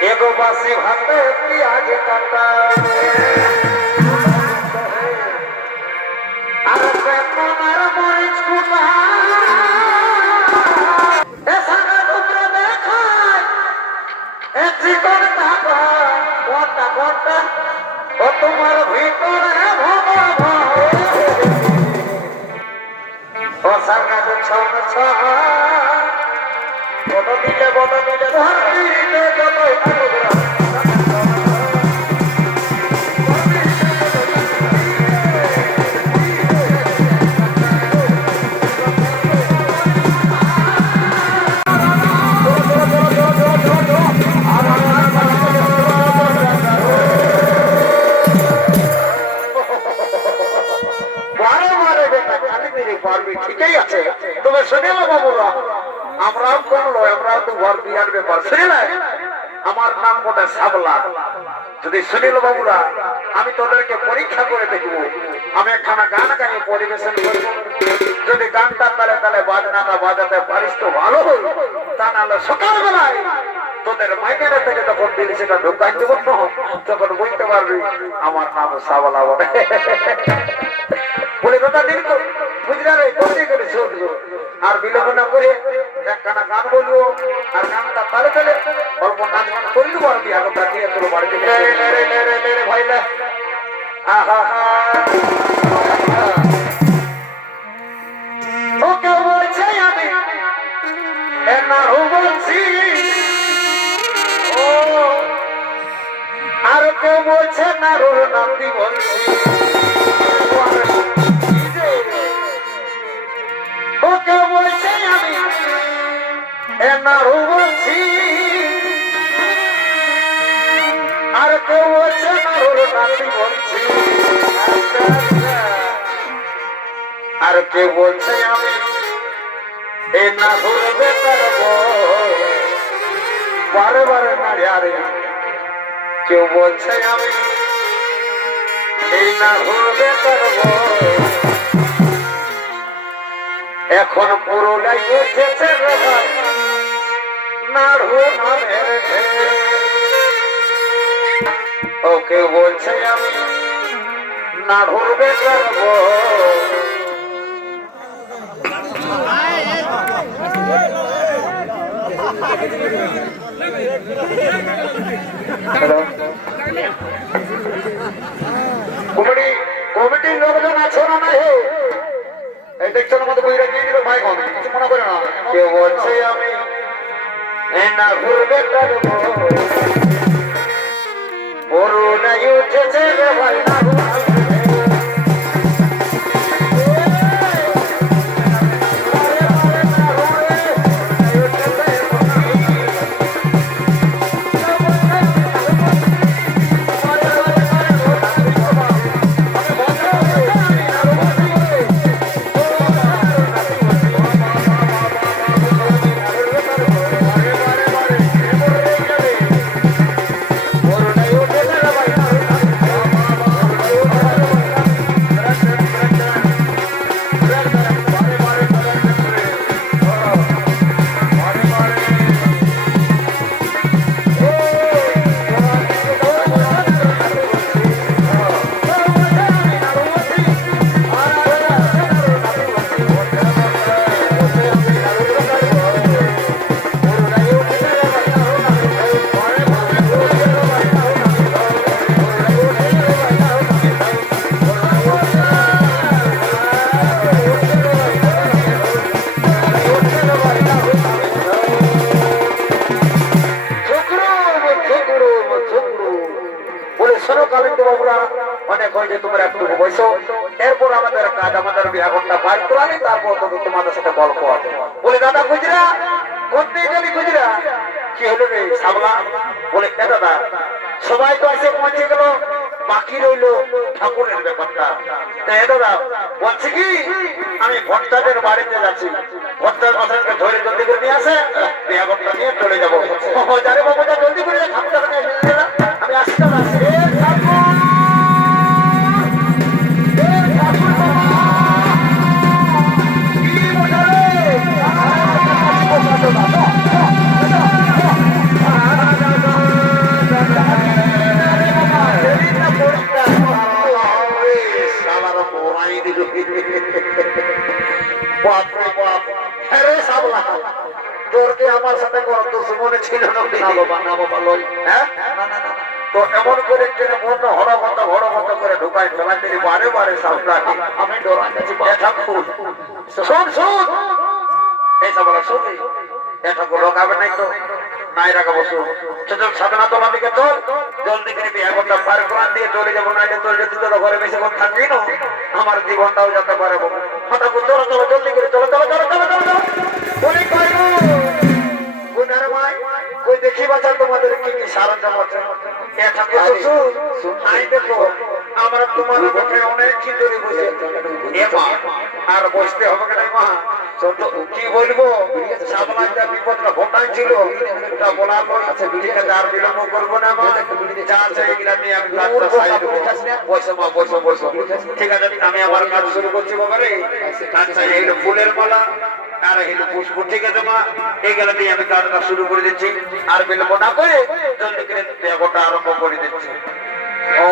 एगो बासी भात प्याज काटा আর বেতনার মরিচ কুটা এসানা টুকরা দেখায় এ চিকন টাকা ওটা ঘন্টা ও তোমার ভিতরে ও সারকা তো ছন ছন বড় দিলে ধরতে যতই থাকুক ঠিকই আছে তবে শুনে বাবুরা আমরাও কোন লয় আমরাও তো ঘর বিয়ার ব্যাপার শুনলে আমার নাম মোটা সাবলা যদি শুনিল বাবুরা আমি তোদেরকে পরীক্ষা করে দেখব আমি একখানা গান গাইয়ে পরিবেশন করব যদি গানটা তালে তালে বাজনাটা বাজাতে পারিস তো ভালো হল তা নাহলে সকালবেলায় তোদের মাইকের থেকে যখন দিলি সেটা ঢোকাই দেব তখন বুঝতে পারবি আমার নাম সাবলা বলে বলে কথা দিন তো বুঝলা রে কোথায় করে শুনবো আর বিলম্ব না করে একখানা গান বলবো আর গানটা তালে তালে অল্প নাচ গান করি দেবো আর বিয়া কথা দিয়ে তোর বাড়িতে ভাইলা আহা ওকে বলছে আমি না বলছি ও আর কেউ বলছে না রোর নাতি বলছি ওকে বলছে আমি নাড়ু বলছি আর কেউ বলছে নাড়ুর নাতি বলছি আর কেউ বলছে আমি এ নাড়ুর বেকার বারে বারে নাড়িয়ারে কেউ বলছে আমি এই নাড়ুর বেকার এখন পুরোটাই উঠেছে নাড়ু নামের ওকে বলছে আমি নাড়ুর বেকার কমিটির লোকজন আছো না নাই এই দেখছেন আমাদের বইরা দিয়ে দিল ভাই কম কিছু মনে করে না কেউ বলছে আমি না ঘুরবে কারবো বড় নাই উঠেছে রে ভাই না অনেক হয় যে তোমরা একটু বসো এরপর আমাদের কাজ আমাদের বিয়া ঘন্টা বাইর করালে তারপর তোমাদের সাথে গল্প আছে বলে দাদা খুঁজরা করতে গেলি খুঁজরা কি হলো রে সাবলা বলে দাদা সবাই তো এসে পৌঁছে গেল বাকি রইলো ঠাকুরের ব্যাপারটা তাই দাদা বলছি কি আমি ভট্টাদের বাড়িতে যাচ্ছি ভট্টার মাথাকে ধরে জলদি করে নিয়ে আসে বিয়া ঘন্টা নিয়ে চলে যাবো যারে বাবু যা জলদি করে ঠাকুরটা আমি আসতে পারছি কোনো দুশ্মনে ছিল না বাবা লই হ্যাঁ তো এমন করে কেন মন হড় করে ঢুকাই ফেলাতে বারে বারে সামলাকে আমি ডরাই যাচ্ছি শোন এই সব শুনি এটা কোনো রকাবে নাই তো নাই রাখা বসু চল সাধনা তোলা দিকে চল জলদি করে বিয়ে করতে পার কোরআন দিয়ে চলে যাবো না এটা চলে যেতে তো ঘরে বেশি কোন থাকবি না আমার জীবনটাও যেতে পারে মাথা চলো জলদি করে চলো বলি কই গুনার ভাই কই দেখি বাচ্চা তোমাদের কি কি সরঞ্জাম আছে এটা বসু আই দেখো আমরা তোমার মুখে অনেক কি ধরে বসে এ মা আর বসতে হবে না মা কি বলবো সামলাইটা বিপদটা ঘটাইছিল ওটা বলার পর আছে বিড়িকে আর বিলম্ব করবো না মা যা আছে এগুলা নিয়ে আমি কাজটা সাইড বসো ঠিক আছে আমি আমার কাজ শুরু করছি বাবা রে আচ্ছা এই ফুলের মালা আর এই পুষ্প ঠিক আছে মা এগুলা দিয়ে আমি কাজটা শুরু করে দিচ্ছি আর বিলম্ব না করে জলদি করে ব্যাপারটা আরম্ভ করে দিচ্ছি ও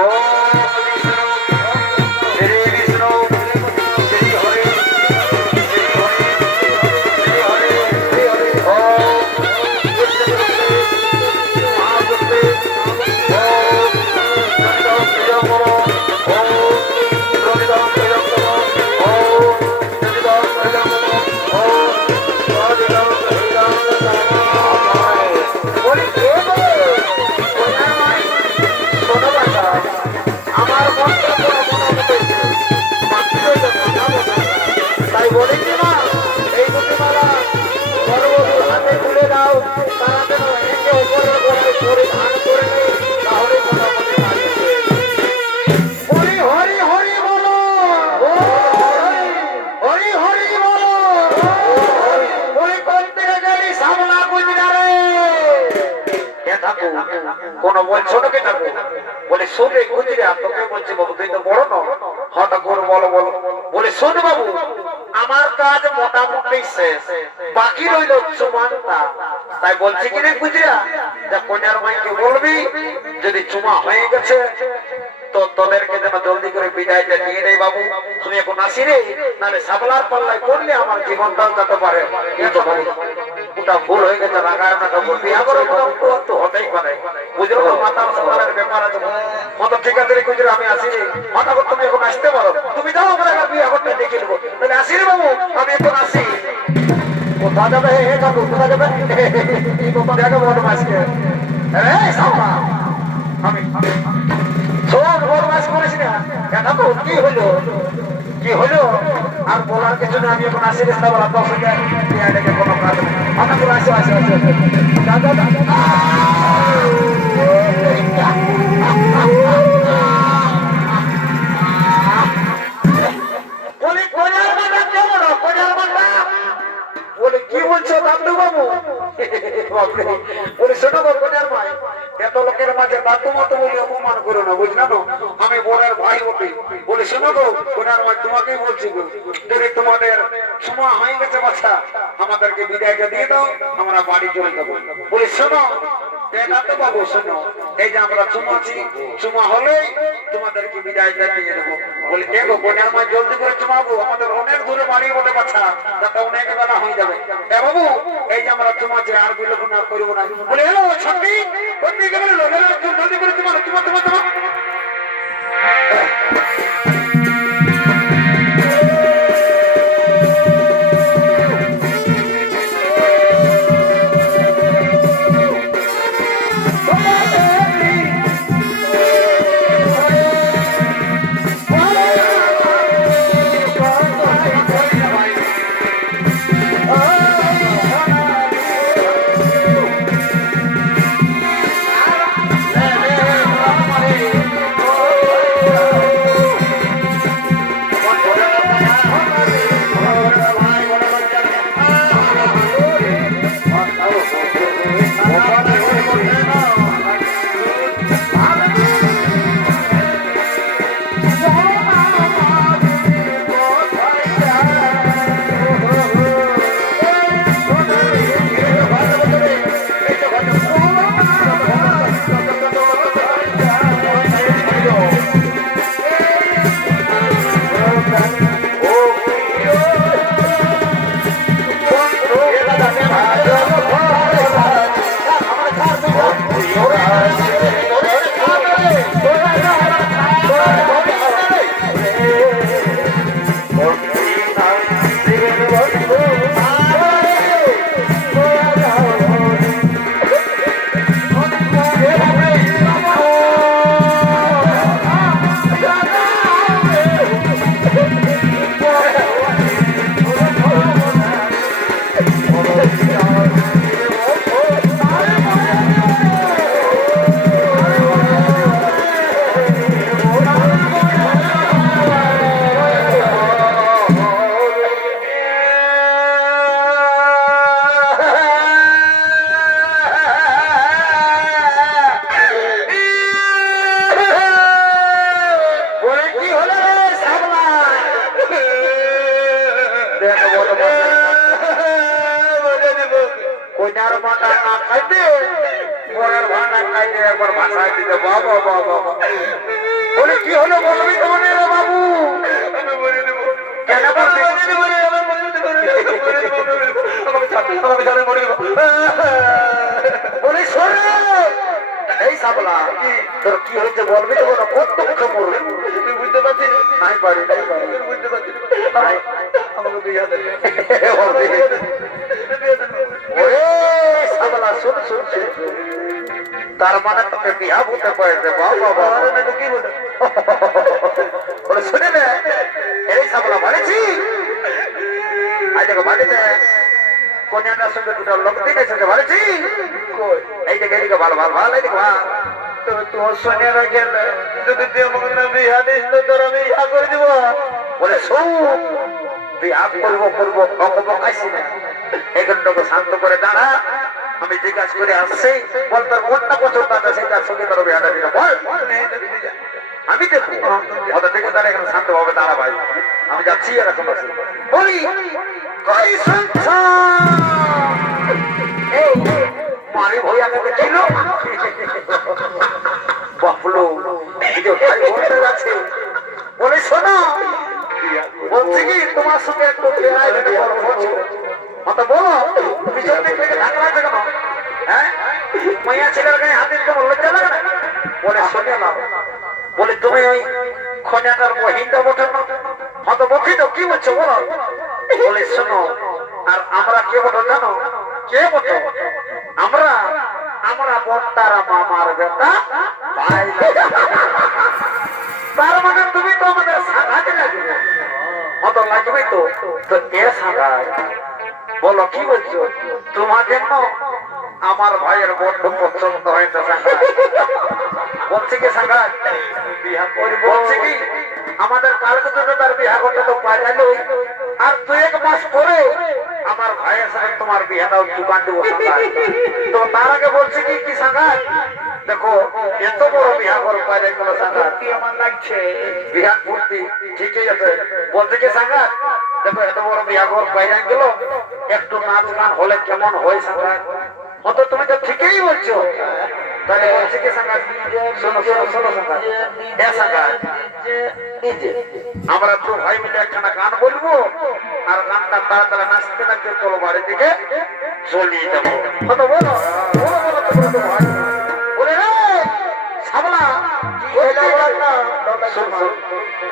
কোন বলছো না কেন বলে শোনে গুজরা তোকে বলছে বাবু তুই তো বড় না হঠাৎ করে বলো বলে শোন বাবু আমার কাজ মোটামুটি শেষ বাকি রইল চুমানটা তাই বলছি কি রে গুজরা যা কন্যার মাইকে বলবি যদি চুমা হয়ে গেছে তো তোদেরকে যেন জলদি করে বিদায়টা নিয়ে নেই বাবু তুমি এখন আসি রে নাহলে সাবলার পাল্লায় পড়লে আমার জীবনটাও যেতে পারে ওটা ভুল হয়ে গেছে রাগায়নাটা বলবি আবার তো হতেই পারে বুঝলো তো মাতার সাতারের ব্যাপার আছে মতো ঠিক আছে রে গুজরা আমি আসি রে মাথা করে তুমি এখন আসতে পারো তুমি যাও আমরা বিয়ে এখন দেখে নেবো তাহলে আসি রে বাবু আমি এখন আসি কোথা যাবে হে কাকু কোথা যাবে দেখো বড় মাসকে সামলা আমি শোন বড় মাস করিস না এটা তো কি হলো আর বলার কিছু না আমি এখন আসি রে সাবলা তো হয়ে যায় বিয়াটাকে কোনো কাজ নেই মাথা করে আসো বলি কোজার মাথা কেমন কোজার মাথা বলে কি বলছো দাদু বাবু বলে শোনো গো কোজার ভাই এত লোকের মাঝে দাদু মতো বলে অপমান করো না বুঝলা তো আমি বোনের ভাই বলি বলে শোনো গো কোজার ভাই তোমাকেই বলছি গো যদি তোমাদের সময় হয়ে গেছে বাচ্চা আমাদেরকে বিদায়টা দিয়ে দাও আমরা বাড়ি চলে যাবো বলে শোনো দাদু বাবু শোনো এই যে আমরা চুমাছি চুমা হলেই তোমাদেরকে বিদায়টা দিয়ে দেবো বলে দেখো বোনের মাঝে জলদি করে চুমাবো আমাদের অনেক দূরে বাড়ি বলে বাচ্চা যাতে অনেক বেলা হয়ে যাবে এ বাবু এই যে আমরা চুমাছি আর বিলম্ব না করবো না বলে এলো ছবি কোন দিকে গেল জলদি করে চুমানো তোমার তাকে একবার ভাষায় দিতে বাবা বাবা বলে কি হলো বলবি তো মনে রে বাবু কেন বলবি বলে শোনো এই সাবলা তোর কি হয়েছে বলবি তো বলো কত দুঃখ মরবে তুই বুঝতে পারছিস নাই পারি বুঝতে পারছিস আমাকে বিয়া দে ওরে সাবলা শুন তার মানে তোকে বিয়া হতে পারে বাবা বাবা কি বলে বলে শুনে নে এই সাবলা বলেছি আজ দেখো বাড়িতে কন্যাটার সঙ্গে দুটো লোক দিন এসেছে বলেছি এই দেখে এদিকে ভালো এইদিকে ভালো তোমার সোনিয়া রাখেন যদি তুই আমাকে না বিয়া দিস তো তোর আমি ইয়া করে দিব বলে শোন বিয়া করবো অকবকাইছি না এখানটাকে শান্ত করে দাঁড়া আমি জিজ্ঞাসা করে আসছি বল তোর কোনটা পছন্দ আছে সেটার সঙ্গে তোর বিয়াটা দিলে বল আমি দেখবো ওদের দিকে দাঁড়া এখানে শান্ত ভাবে দাঁড়া ভাই আমি যাচ্ছি এরকম আছে বলি কই শুনছো এই মারি ভইয়া কাকে ছিল বাপলো এই যে ভাই বলতে যাচ্ছে বলে শোনো বলছি কি তোমার সঙ্গে একটু বেড়াই বেড়ে গল্প ছিল মতো বলো পিছন দিক থেকে ঢাকা লাগছে কেন হ্যাঁ মাইয়া ছেলের গায়ে হাতের কেমন লজ্জা লাগে না বলে শোনে না বলে তুমি ওই খনিয়াটার বহিনটা বটে না মতো বকি তো কি বলছো বলো বলে শোনো আর আমরা কে বটো জানো কে বটো আমরা বর্তারা মামার বেটা ভাই তার মানে তুমি তো আমাদের সাগাতে লাগবে মতো লাগবে তো এ সাগায় বলো কি বলছো তোমার জন্য আমার ভাইয়ের বড্ড পছন্দ হয়েছে সাগায় বলছে কি সাগায় বিয়া করে বলছে কি আমাদের কালকে তো তার বিয়া করতে তো পাইলো আর 2-1 মাস পরে আমার ভাইয়ের সাথে তোমার বিয়াটাও দোকান দেবো তো তার আগে বলছে কি সাগায় দেখো এত বড় বিয়া করে পাইলে কোনো সাগায় কি আমার লাগছে বিয়া করতে ঠিকই আছে বলছে কি সাগায় দেখো এত বড় বিয়া করে পাইলে গেল একটু নাচ গান হলে কেমন হয় সাগায় হতো তুমি তো ঠিকই বলছো তাহলে বলছে কি সাগায় শোনো সাগায় আমরা তো ভাই মিলে একখানা গান বলবো আর গানটা তাড়াতাড়ি নাচতে নাচতে চলো বাড়ি থেকে চলিয়ে যাবো বলো বলো ভাই বলে রে সাবলা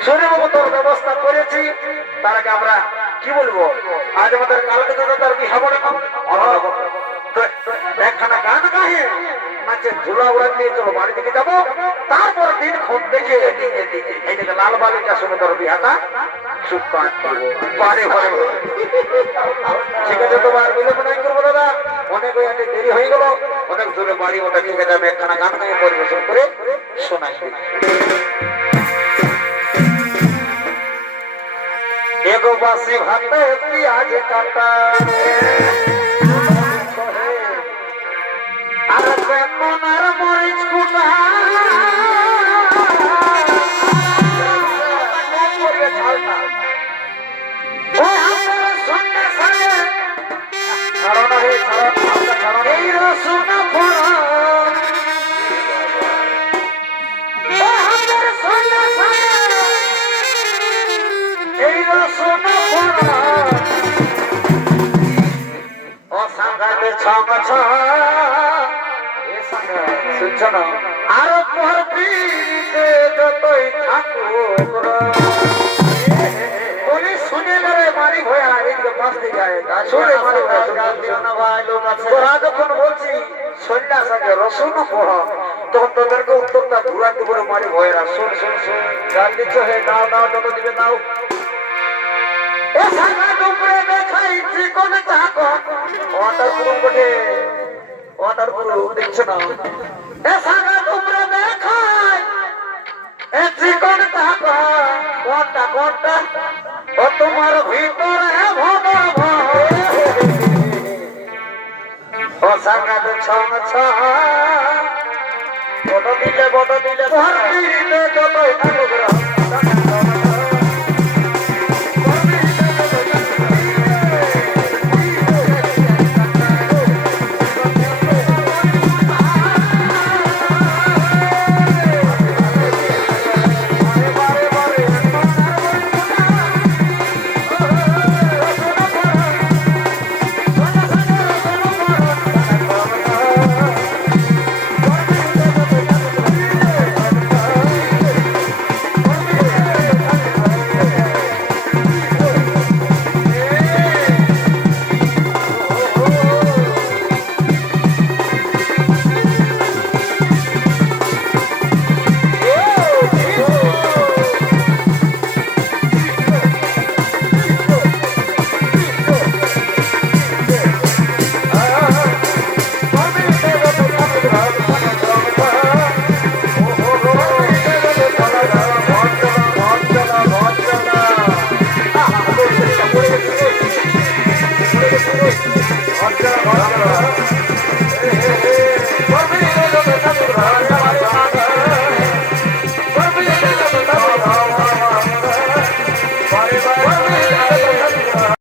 শুনে বাবু তোর ব্যবস্থা করেছি তার আগে আমরা কি বলবো আজ আমাদের কালকে তো তার বিহা বলে একখানা গান গাহে নাচে ধুলা উড়া দিয়ে চলো বাড়ি থেকে যাবো তারপর দিন খুব দেখে এইদিকে লাল বালিকার সঙ্গে তোর বিহাটা চুপ করবো বাড়ি ঘরে ঠিক আছে তোমার বিলম্ব নাই করবো দাদা অনেক ওই দেরি হয়ে গেল অনেক দূরে বাড়ি ওটা ঠিক আছে আমি একখানা গান গায়ে পরিবেশন করে শোনাই এগো বাসি ভাতে পেঁয়াজ কাটা আর বেতন আর মরিচ কুটা এই রসুন এই রসুন ও সাঙ্গাতে ছম শুনছো না আর পর পিতে যতই ঠাকুর বলি শুনে রে মারি ভয়া এদিকে পাশ দিকে আয় শুনে মারি তোরা যখন বলছি সন্ন্যাস আগে রসুন পড়া তখন তোদেরকে উত্তরটা ঘুরাতে বলে মারি ভয়েরা শুন গান দিচ্ছ হে দাও যত দিবে দাও এ সাগা উপরে দেখাই ত্রিকোণ চাক ওয়াটার পুরো বটে ওয়াটার পুরো দেখছ না এ সাগা উপরে দেখাই এ ত্রিকোণ চাক কোনটা ও তোমার ভিতরে ভবর ভয় ও সাগা ছম বড় দিলে তোর দিলে যতই থাকুক নমস্কার